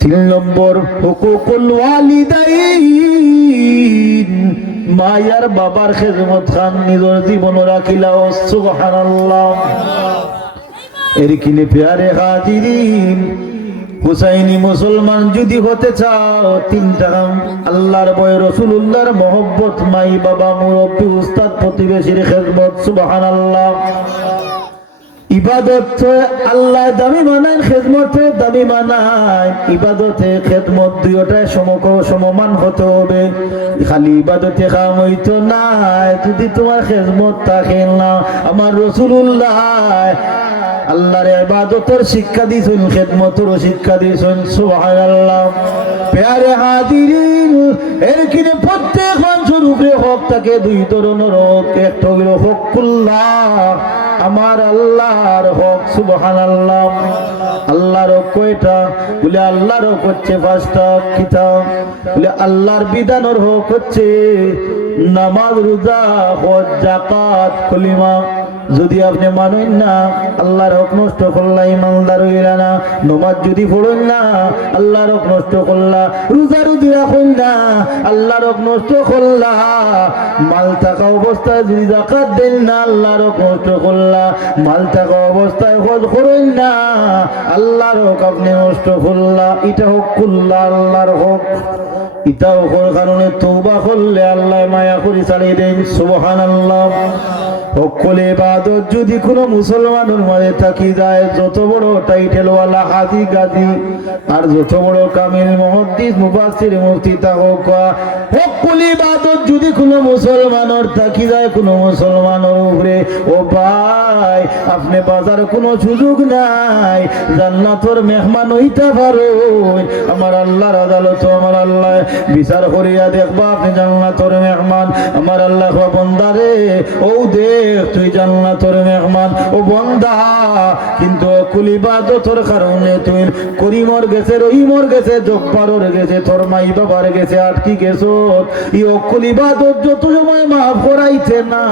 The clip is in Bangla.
তিন নম্বর, হুকুকুল ওয়ালিদাইন মায়ার বাবার খেদমত খান, নিজের জীবন রাখিলা সুবহানাল্লাহ। এর কিনে পেয়ারে হাজিরিন, হুসাইনি মুসলমান যদি হতে চাও তিনটা আল্লাহর বয় রসুল্লাহর মহব্বত, মাই বাবা মুরব্বী, উস্তাদ, প্রতিবেশীর খেদমত, সুবহানাল্লাহ। ইবাদত আল্লাহ খেদমতে হবে। খালি না যদি না। আমার রসুল্লাহ আল্লাহর ইবাদতের শিক্ষা দিয়েছেন খেদমতেরও শিক্ষা দিয়েছেন এর কিনে প্রত্যেক মানুষের উপরে হক থাকে, দুই ধরনের হক। একটা হইল হকুল্লাহ আমার আল্লাহর হক, সুবহানাল্লাহ। আল্লাহর কয়টা? বলে আল্লাহর হচ্ছে পাঁচটা। কিতাব বলে আল্লাহর বিধানর হক হচ্ছে নামাজ, রোজা, হজ জাকাত কলিমা যদি আপনি মানেন না, আল্লাহর হক নষ্ট করলা ইমানদার হইলা না, নমাজ যদি পড়েন না, আল্লাহর হক নষ্ট করলা, রোজা রুজি রাখুন না, আল্লাহর হক নষ্ট করলা, মাল থাকা অবস্থায় যদি জাকাত দেন না, আল্লাহর হক নষ্ট করলা, মাল থাকা অবস্থায় হজ করেন না, আল্লাহর হক আপনি নষ্ট করলা, এটা হক করলা, আল্লাহর হক। ইটাও করার কারণে তৌবা করলে আল্লাহ মায়া করি ছাড়িয়ে দেন, সুবহানাল্লাহ। সকলে ইবাদত যদি কোনো মুসলমানের মাঝে থাকি যায়, যত বড় টাইটেলওয়ালা হাজি গাজি আর যত বড় কামিল মহদ্দিস মুফাসসির মুফতি তাহক সকল ইবাদত যদি কোনো মুসলমানের থাকি যায়, কোনো মুসলমানের উপরে, ও ভাই আপনি বাজার কোনো সুযোগ নাই। জান্নাতর মেহমান হইতে পারো আমার আল্লাহর আদালত আমার আল্লাহ বিচার করিয়া দেখবা আপনি জান্নাতর মেহমান। আমার আল্লাহ বন্দারে ও দেখ তুই জান্নাতর মেহমান। ও বন্দা, কিন্তু কুলিবাদতর কারণে তুই করিমর গেছে রহিমর গেছে জব্বারর গেছে, তোর মাই বাবার গেছে, আটকি গেছো। ই অকুলিবাদত যত সময় মাফ করাইতে না